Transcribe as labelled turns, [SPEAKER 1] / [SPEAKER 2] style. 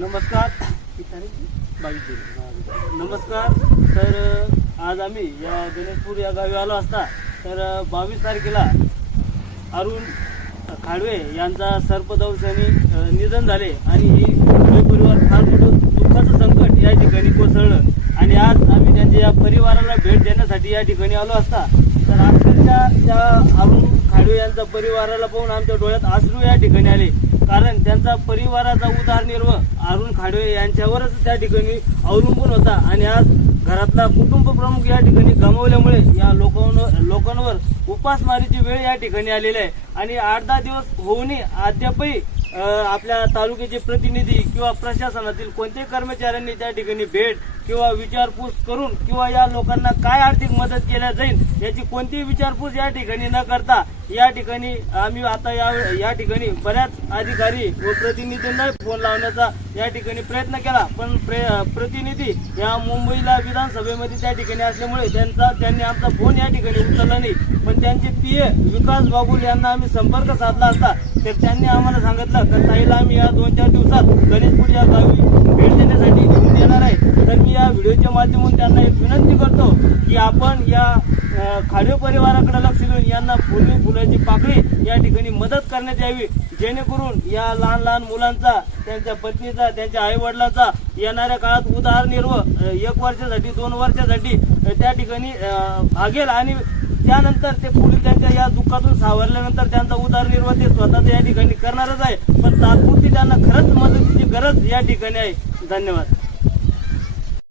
[SPEAKER 1] नमस्कार. नमस्कार. तर आज आम्ही या गणेशपूर या गावी आलो असता तर बावीस तारखेला अरुण खाडवे यांचा सर्पदंशाने निधन झाले आणि ही खाडवे परिवार फार मोठं दुःखाचं संकट या ठिकाणी कोसळलं. आणि आज आम्ही त्यांच्या या परिवाराला भेट देण्यासाठी या ठिकाणी आलो असता. तर अक्षरशः त्या अरुण खाडवे यांच्या परिवाराला पाहून आमच्या डोळ्यात आसरू या ठिकाणी आले. कारण त्यांचा परिवाराचा उदारनिर्वाह अरुण खाडवे यांच्यावरच त्या ठिकाणी अवलंबून होता. आणि आज घरातला कुटुंब प्रमुख या ठिकाणी गमावल्यामुळे या लोकांवर लोकांवर उपासमारीची वेळ या ठिकाणी आलेली आहे. आणि आठ दहा दिवस होऊनही अद्यापही आपल्या तालुक्याचे प्रतिनिधी किंवा प्रशासनातील कोणत्याही कर्मचाऱ्यांनी त्या ठिकाणी भेट किंवा विचारपूस करून किंवा या लोकांना काय आर्थिक मदत केल्या जाईल याची कोणतीही विचारपूस या ठिकाणी न करता या ठिकाणी आम्ही आता या या ठिकाणी बऱ्याच अधिकारी व प्रतिनिधींना फोन लावण्याचा या ठिकाणी प्रयत्न केला. पण प्र प्रतिनिधी या मुंबईला विधानसभेमध्ये त्या ठिकाणी असल्यामुळे त्यांचा त्यांनी आमचा फोन या ठिकाणी उचलला नाही. पण त्यांचे पीए विकास बाबूल यांना आम्ही संपर्क साधला असता तर त्यांनी आम्हाला सांगितलं तर ताईला आम्ही या दोन चार दिवसात गणेशपूर या गावी भेट देण्यासाठी घेऊन येणार आहे तर मी या व्हिडिओच्या माध्यमातून त्यांना एक विनंती करतो की आपण या खाडीव परिवाराकडे लक्ष देऊन यांना फुले फुलाची पाकळी या ठिकाणी मदत करण्यात यावी. जेणेकरून या लहान लहान मुलांचा त्यांच्या पत्नीचा त्यांच्या आईवडिलांचा येणाऱ्या काळात उदारनिर्वाह एक वर्षासाठी दोन वर्षासाठी त्या ठिकाणी भागेल आणि त्यानंतर ते पुढील त्यांच्या या दुःखातून सावरल्यानंतर त्यांचा उदारनिर्वाह ते स्वतःच या ठिकाणी करणारच आहे. पण तात्पुरती त्यांना खरंच मदतीची गरज या ठिकाणी आहे. धन्यवाद.